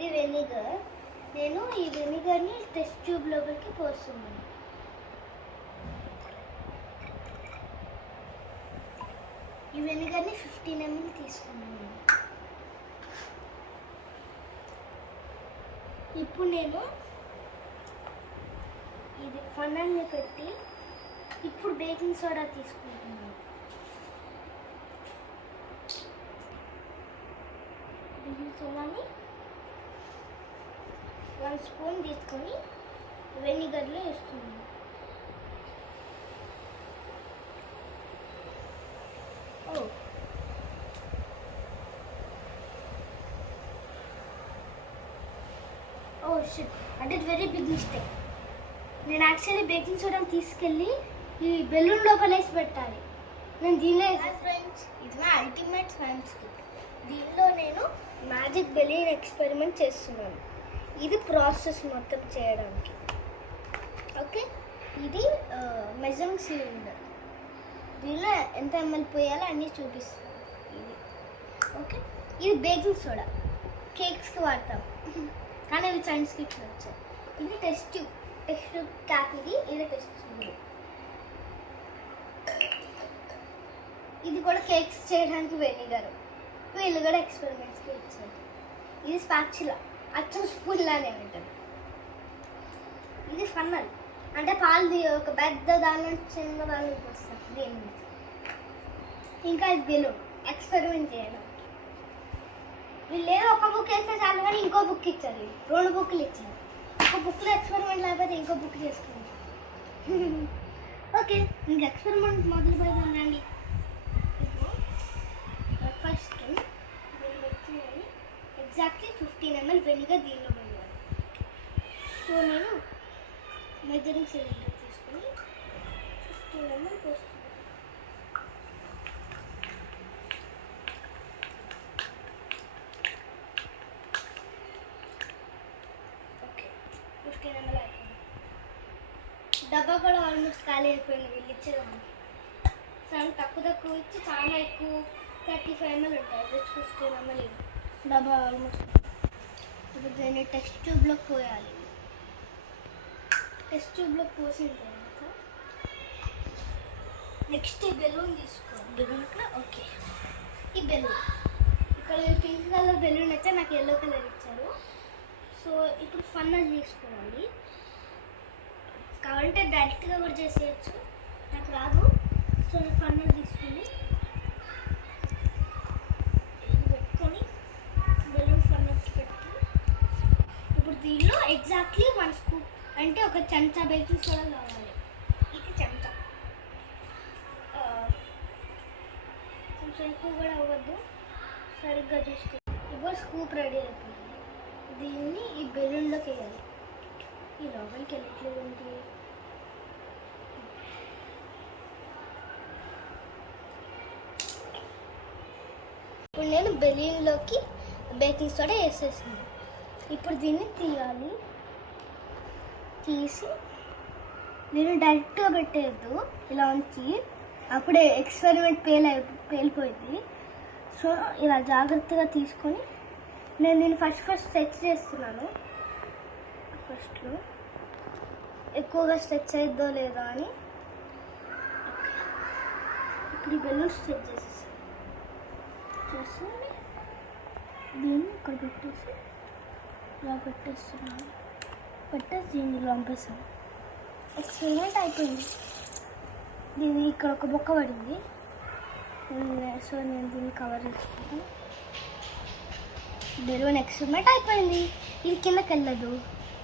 ఇది వెనిగర్. నేను ఈ వెనిగర్ని టెస్ట్ ట్యూబ్ లోపలికి పోస్తున్నాను. ఈ వెనిగర్ని 15 ml తీసుకున్నాను. ఇప్పుడు నేను ఇది ఫన్నల్ని పెట్టి ఇప్పుడు బేకింగ్ సోడా తీసుకుంటున్నాను. బేకింగ్ సోడాని 1 స్పూన్ తీసుకొని వెనిగర్లో వేస్తున్నాను. ఓ షిట్, అంటే ఇట్ వెరీ బిగ్ మిస్టేక్. నేను యాక్చువల్లీ బేకింగ్ సోడాని తీసుకెళ్ళి ఈ బెలూన్ లోపల వేసి పెట్టాలి. నేను దీనిలో ఫ్రెండ్స్, ఇది నా అల్టిమేట్ సైన్స్ కిట్. దీనిలో నేను మ్యాజిక్ బెలూన్ ఎక్స్పెరిమెంట్ చేస్తున్నాను. ఇది ప్రాసెస్ మొత్తం చేయడానికి. ఓకే, ఇది మెజరింగ్ సిలిండర్. దీనిలో ఎంత ఎంఎల్ పోయాలో అన్నీ చూపిస్తాను. ఇది ఓకే. ఇది బేకింగ్ సోడా, కేక్స్కి వాడతాం, కానీ ఇవి సైన్స్ కిట్స్ వచ్చాయి. ఇది టెస్ట్ ట్యూబ్ క్యాప్. ఇది టెస్ట్ ట్యూబ్. ఇది కూడా కేక్స్ చేయడానికి వెనిగర్. వీళ్ళు కూడా ఎక్స్పెరిమెంట్స్కి ఇచ్చారు. ఇది స్పాచులా, అచ్చం స్పూన్ లానే ఉంటుంది. ఇది ఫన్నల్, అంటే పాలు ఒక పెద్ద దాని నుంచి చిన్న దానికి వస్తుంది దీని నుంచి. ఇంకా ఇది బెలూన్ ఎక్స్పెరిమెంట్ చేయడం. వీళ్ళు ఏదో ఒక బుక్ వేస్తే చాలు, కానీ ఇంకో బుక్ ఇచ్చారు. 2 బుక్లు ఇచ్చారు. ఒక బుక్లో ఎక్స్పెరిమెంట్ లేకపోతే ఇంకో బుక్ చేసుకుంటాం. ఓకే, ఇంక ఎక్స్పెరిమెంట్ మొదలు పెడదాం రండి. ఫస్ట్ ఎగ్జాక్ట్లీ 15 ml వెనిగర్ దీనిలో పోయాలి. సో నేను మెజరింగ్ సిలిండర్ తీసుకుని 15 ml పోస్తున్నాను. ఓకే, 15 ml అయిపోయింది. డబ్బా కూడా ఆల్మోస్ట్ ఖాళీ అయిపోయింది. వీళ్ళు ఇచ్చేదాన్ని చాలా తక్కువ ఇచ్చి చాలా ఎక్కువ 35 ml ఉంటాయి. జస్ట్ 15 ml డబ్బా ఆల్మోస్ట్. ఇప్పుడు దీన్ని టెస్ట్ ట్యూబ్లోకి పోయాలి. టెస్ట్ ట్యూబ్లోకి పోసిన తర్వాత నెక్స్ట్ ఈ బెలూన్ తీసుకోవాలి. బెలూన్లో ఓకే, ఈ బెలూన్ ఇక్కడ పింక్ కలర్ బెలూన్ అయితే నాకు ఎల్లో కలర్ ఇచ్చారు. సో ఇప్పుడు ఫన్నల్ తీసుకోవాలి. కావాలంటే డైరెక్ట్గా కూడా చేసేయచ్చు, నాకు రాదు. సో నేను ఫన్నల్ తీసుకుని పెట్టుకొని బెలూన్ ఫన్నల్కి పెట్టుకొని ఇప్పుడు దీనిలో ఎగ్జాక్ట్లీ 1 స్కూప్, అంటే ఒక చెంచా బేకింగ్ సోడా కావాలి. ఇది చెంచా, కొంచెం ఎక్కువ కూడా అవ్వద్దు, సరిగ్గా చూసుకో. ఇప్పుడు స్కూప్ రెడీ అయిపోయింది. దీన్ని ఈ బెలూన్లోకి వేయాలి. ఈ లోపలికి వెళ్ళట్లేదు ఏంటి? ఇప్పుడు నేను బెలూన్లోకి బేకింగ్ సోడా వేసేసాను. ఇప్పుడు దీన్ని తీయాలి. తీసి నేను డైరెక్ట్గా పెట్టేయద్దు, ఇలా ఉంచి అప్పుడే ఎక్స్పెరిమెంట్ పేలిపోయింది. సో ఇలా జాగ్రత్తగా తీసుకొని నేను దీన్ని ఫస్ట్ స్ట్రెచ్ చేస్తున్నాను. ఫస్ట్లో ఎక్కువగా స్ట్రెచ్ అయిద్దో లేదో అని. ఇప్పుడు ఈ బెలూన్ స్ట్రెచ్ చేసేసాను. దీన్ని ఇక్కడ పెట్టేసి ఇలా పెట్టేస్తున్నాను. పెట్టేసి దీన్ని పంపేసాను. ఎక్స్పెరిమెంట్ అయిపోయింది. దీన్ని ఇక్కడ ఒక బొక్క పడింది. సో నేను దీన్ని కవర్ చేసుకుంటాను. బెలూన్ ఎక్స్పెరిమెంట్ అయిపోయింది. ఇది కిందకి వెళ్ళదు.